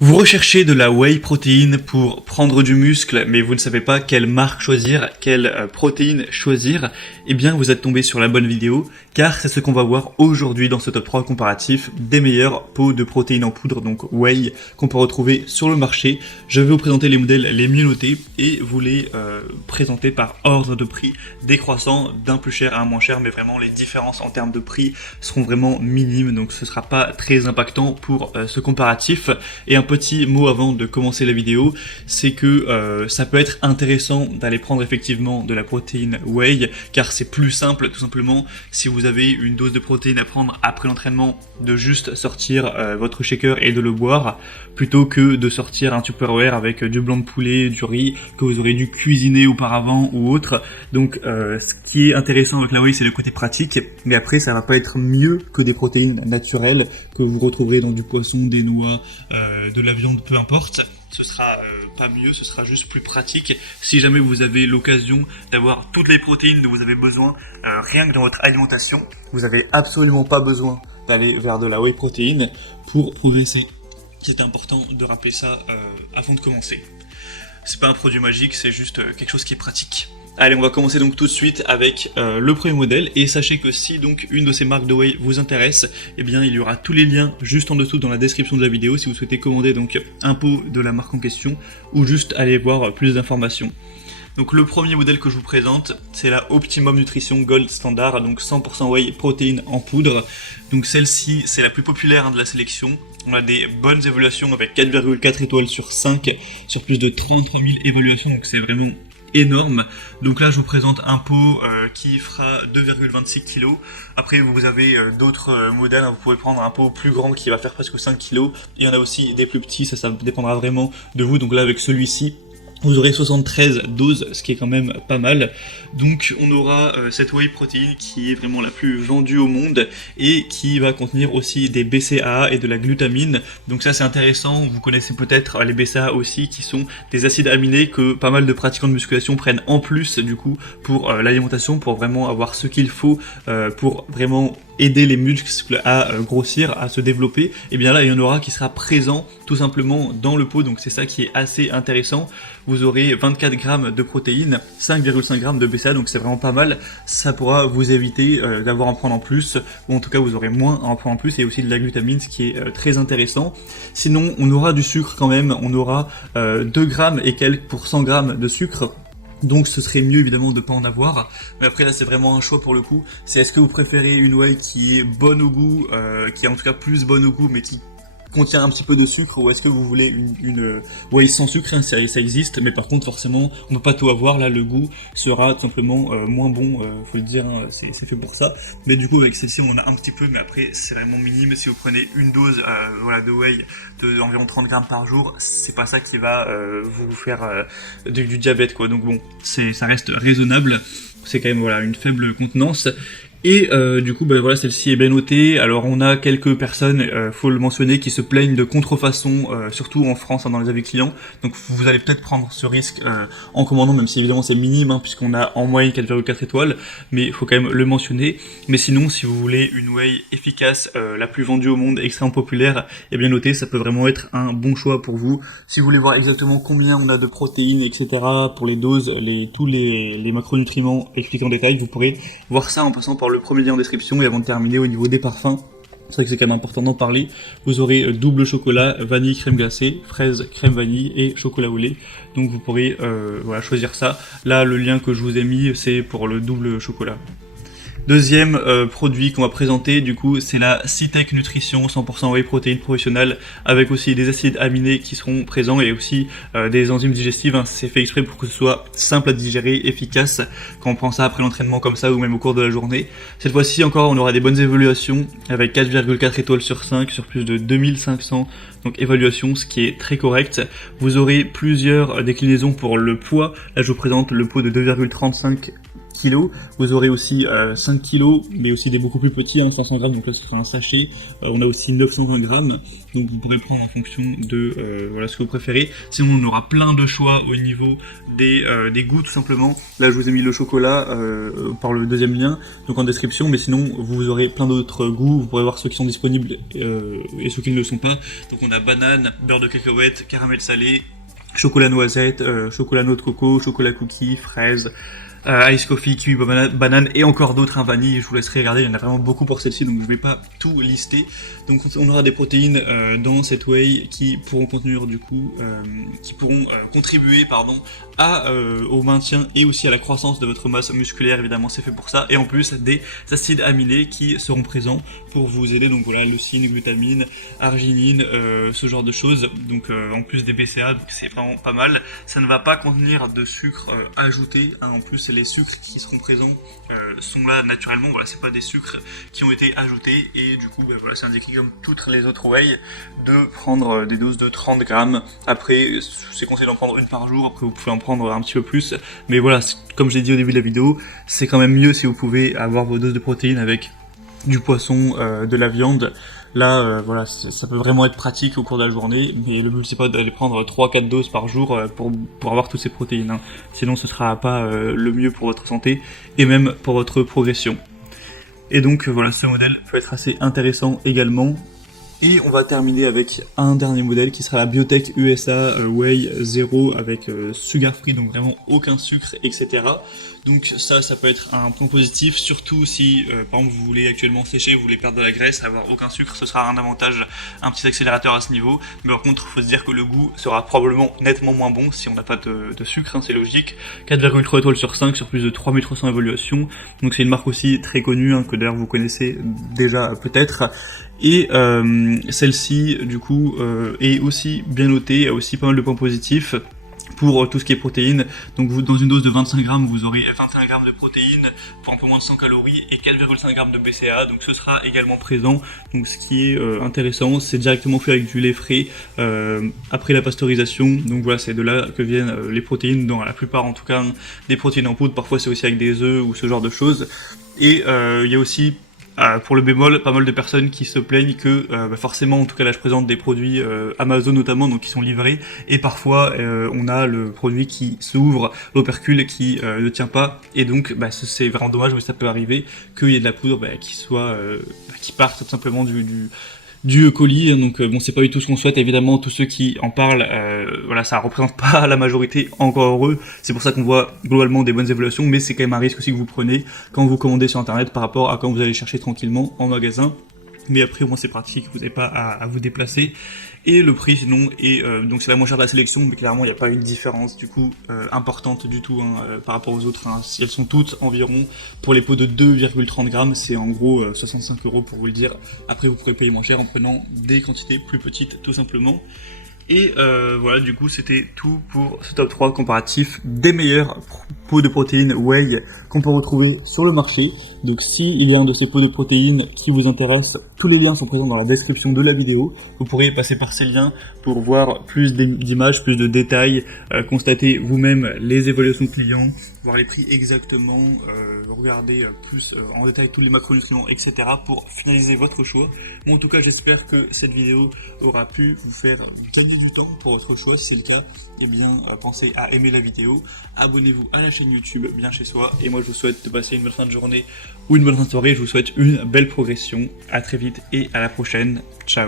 Vous recherchez de la whey protéine pour prendre du muscle, mais vous ne savez pas quelle marque choisir, quelle protéine choisir, eh bien vous êtes tombé sur la bonne vidéo, car c'est ce qu'on va voir aujourd'hui dans ce top 3 comparatif des meilleurs pots de protéines en poudre, donc whey, qu'on peut retrouver sur le marché. Je vais vous présenter les modèles les mieux notés et vous les présenter par ordre de prix décroissant d'un plus cher à un moins cher, mais vraiment les différences en termes de prix seront vraiment minimes, donc ce ne sera pas très impactant pour ce comparatif. Et un petit mot avant de commencer la vidéo, c'est que ça peut être intéressant d'aller prendre effectivement de la protéine whey, car c'est plus simple tout simplement si vous avez une dose de protéine à prendre après l'entraînement, de juste sortir votre shaker et de le boire, plutôt que de sortir un Tupperware avec du blanc de poulet, du riz que vous aurez dû cuisiner auparavant ou autre. Donc ce qui est intéressant avec la whey, c'est le côté pratique, mais après ça va pas être mieux que des protéines naturelles que vous retrouverez dans du poisson, des noix, de la viande, peu importe. Ce sera pas mieux, ce sera juste plus pratique. Si jamais vous avez l'occasion d'avoir toutes les protéines dont vous avez besoin, rien que dans votre alimentation, vous n'avez absolument pas besoin d'aller vers de la whey protéine pour progresser. C'est important de rappeler ça avant de commencer. C'est pas un produit magique, c'est juste quelque chose qui est pratique. Allez, on va commencer donc tout de suite avec le premier modèle, et sachez que si donc une de ces marques de whey vous intéresse, eh bien il y aura tous les liens juste en dessous dans la description de la vidéo si vous souhaitez commander donc un pot de la marque en question ou juste aller voir plus d'informations. Donc le premier modèle que je vous présente, c'est la Optimum Nutrition Gold Standard, donc 100% whey protéine en poudre. Donc celle-ci, c'est la plus populaire de la sélection. On a des bonnes évaluations avec 4,4 étoiles sur 5 sur plus de 33 000 évaluations, donc c'est vraiment énorme. Donc là je vous présente un pot qui fera 2,26 kg. Après vous avez d'autres modèles, vous pouvez prendre un pot plus grand qui va faire presque 5 kg. Il y en a aussi des plus petits, ça dépendra vraiment de vous. Donc là avec celui-ci, vous aurez 73 doses, ce qui est quand même pas mal. Donc on aura cette whey protéine qui est vraiment la plus vendue au monde et qui va contenir aussi des BCAA et de la glutamine. Donc ça c'est intéressant, vous connaissez peut-être les BCAA aussi, qui sont des acides aminés que pas mal de pratiquants de musculation prennent en plus du coup pour l'alimentation, pour vraiment avoir ce qu'il faut pour vraiment aider les muscles à grossir, à se développer. Et bien là il y en aura qui sera présent tout simplement dans le pot, donc c'est ça qui est assez intéressant. Vous aurez 24 grammes de protéines, 5,5 grammes de BCAA, donc c'est vraiment pas mal. Ça pourra vous éviter d'avoir à en prendre en plus, ou en tout cas vous aurez moins à en prendre en plus, et aussi de la glutamine, ce qui est très intéressant. Sinon on aura du sucre quand même, on aura 2 grammes et quelques pour 100 grammes de sucre. Donc ce serait mieux évidemment de ne pas en avoir, mais après là c'est vraiment un choix pour le coup. C'est est-ce que vous préférez une whey qui est bonne au goût, qui est en tout cas plus bonne au goût mais qui contient un petit peu de sucre, ou est-ce que vous voulez une whey sans sucre, hein, ça existe, mais par contre forcément on ne peut pas tout avoir, là le goût sera tout simplement moins bon, faut le dire, hein, c'est fait pour ça. Mais du coup avec celle-ci on en a un petit peu, mais après c'est vraiment minime. Si vous prenez une dose voilà, de whey d'environ 30 grammes par jour, c'est pas ça qui va vous faire du diabète quoi. Donc bon, ça reste raisonnable, c'est quand même voilà, une faible contenance. Et du coup, voilà, celle-ci est bien notée. Alors on a quelques personnes, faut le mentionner, qui se plaignent de contrefaçon, surtout en France, hein, dans les avis clients. Donc vous allez peut-être prendre ce risque en commandant, même si évidemment c'est minime, hein, puisqu'on a en moyenne 4,4 étoiles, mais il faut quand même le mentionner. Mais sinon, si vous voulez une whey efficace, la plus vendue au monde, extrêmement populaire, et bien notée, ça peut vraiment être un bon choix pour vous. Si vous voulez voir exactement combien on a de protéines, etc., pour les doses, tous les macronutriments expliqués en détail, vous pourrez voir ça en passant par le premier lien en description. Et avant de terminer, au niveau des parfums, c'est vrai que c'est quand même important d'en parler. Vous aurez double chocolat, vanille, crème glacée, fraise, crème vanille et chocolat au lait. Donc vous pourrez voilà, choisir ça. Là, le lien que je vous ai mis, c'est pour le double chocolat. Deuxième produit qu'on va présenter, du coup, c'est la Cytec Nutrition 100% whey protéine professionnelle, avec aussi des acides aminés qui seront présents et aussi des enzymes digestives, hein. C'est fait exprès pour que ce soit simple à digérer, efficace quand on prend ça après l'entraînement comme ça ou même au cours de la journée. Cette fois-ci encore, on aura des bonnes évaluations avec 4,4 étoiles sur 5 sur plus de 2500 donc évaluation, ce qui est très correct. Vous aurez plusieurs déclinaisons pour le poids. Là, je vous présente le pot de 2,35 kilos. Vous aurez aussi 5 kilos, mais aussi des beaucoup plus petits, 500 grammes, donc là ce sera un sachet. On a aussi 920 grammes, donc vous pourrez prendre en fonction de voilà, ce que vous préférez. Sinon on aura plein de choix au niveau des goûts tout simplement. Là je vous ai mis le chocolat par le deuxième lien, donc en description, mais sinon vous aurez plein d'autres goûts, vous pourrez voir ceux qui sont disponibles et ceux qui ne le sont pas. Donc on a banane, beurre de cacahuète, caramel salé, chocolat noisette, chocolat noix de coco, chocolat cookie, fraise, ice coffee, kiwi, banane et encore d'autres, vanille. Je vous laisserai regarder, il y en a vraiment beaucoup pour celle-ci, donc je vais pas tout lister. Donc on aura des protéines dans cette whey qui pourront contenir du coup, contribuer au maintien et aussi à la croissance de votre masse musculaire. Évidemment c'est fait pour ça, et en plus des acides aminés qui seront présents pour vous aider. Donc voilà, leucine, glutamine, arginine, ce genre de choses. Donc en plus des BCA, donc c'est vraiment pas mal. Ça ne va pas contenir de sucre ajouté, en plus les sucres qui seront présents sont là naturellement. Voilà, c'est pas des sucres qui ont été ajoutés, et du coup voilà, c'est indiqué comme toutes les autres whey de prendre des doses de 30 grammes. Après c'est conseillé d'en prendre une par jour, après vous pouvez en prendre un petit peu plus, mais voilà, comme je l'ai dit au début de la vidéo, c'est quand même mieux si vous pouvez avoir vos doses de protéines avec du poisson, de la viande. Là voilà, ça peut vraiment être pratique au cours de la journée, mais le but c'est pas d'aller prendre 3-4 doses par jour pour avoir toutes ces protéines, hein. Sinon ce sera pas le mieux pour votre santé et même pour votre progression. Et donc voilà, ce modèle peut être assez intéressant également. Et on va terminer avec un dernier modèle qui sera la Biotech USA Whey 0 avec sugar free, donc vraiment aucun sucre, etc. Donc ça peut être un point positif, surtout si par exemple vous voulez actuellement sécher, vous voulez perdre de la graisse, avoir aucun sucre, ce sera un avantage, un petit accélérateur à ce niveau. Mais par contre, il faut se dire que le goût sera probablement nettement moins bon si on n'a pas de sucre, hein, c'est logique. 4,3 étoiles sur 5 sur plus de 3300 évaluations. Donc c'est une marque aussi très connue, hein, que d'ailleurs vous connaissez déjà peut-être. Et celle-ci du coup est aussi bien notée, a aussi pas mal de points positifs pour tout ce qui est protéines. Donc vous, dans une dose de 25 grammes, vous aurez 21 grammes de protéines pour un peu moins de 100 calories et 4,5 grammes de BCA, donc ce sera également présent. Donc ce qui est intéressant, c'est directement fait avec du lait frais après la pasteurisation. Donc voilà, c'est de là que viennent les protéines, dans la plupart en tout cas, des protéines en poudre. Parfois c'est aussi avec des œufs ou ce genre de choses. Et il y a aussi pour le bémol, pas mal de personnes qui se plaignent que forcément, en tout cas là je présente des produits Amazon notamment, donc qui sont livrés, et parfois on a le produit qui s'ouvre, l'opercule qui ne tient pas, et donc c'est vraiment dommage, mais ça peut arriver qu'il y ait de la poudre qui parte tout simplement du colis. Donc bon, c'est pas du tout ce qu'on souhaite, évidemment. Tous ceux qui en parlent, voilà, ça représente pas la majorité, encore heureux. C'est pour ça qu'on voit globalement des bonnes évaluations, mais c'est quand même un risque aussi que vous prenez quand vous commandez sur internet par rapport à quand vous allez chercher tranquillement en magasin. Mais après au moins c'est pratique, vous n'avez pas à vous déplacer. Et le prix sinon est donc c'est la moins chère de la sélection, mais clairement il n'y a pas une différence du coup importante du tout, par rapport aux autres, hein. Si elles sont toutes environ, pour les pots de 2,30 grammes, c'est en gros 65 € pour vous le dire. Après vous pourrez payer moins cher en prenant des quantités plus petites tout simplement. Et voilà, du coup c'était tout pour ce top 3 comparatif des meilleurs pots de protéines whey qu'on peut retrouver sur le marché. Donc si il y a un de ces pots de protéines qui vous intéresse, tous les liens sont présents dans la description de la vidéo. Vous pourrez passer par ces liens pour voir plus d'images, plus de détails, constater vous-même les évaluations clients, voir les prix exactement, regarder plus en détail tous les macronutriments, etc. pour finaliser votre choix. Bon, en tout cas, j'espère que cette vidéo aura pu vous faire gagner du temps pour votre choix. Si c'est le cas, eh bien, pensez à aimer la vidéo, abonnez-vous à la chaîne YouTube Bien Chez Soi, et moi je vous souhaite de passer une bonne fin de journée ou une bonne fin de soirée. Je vous souhaite une belle progression. À très vite et à la prochaine. Ciao.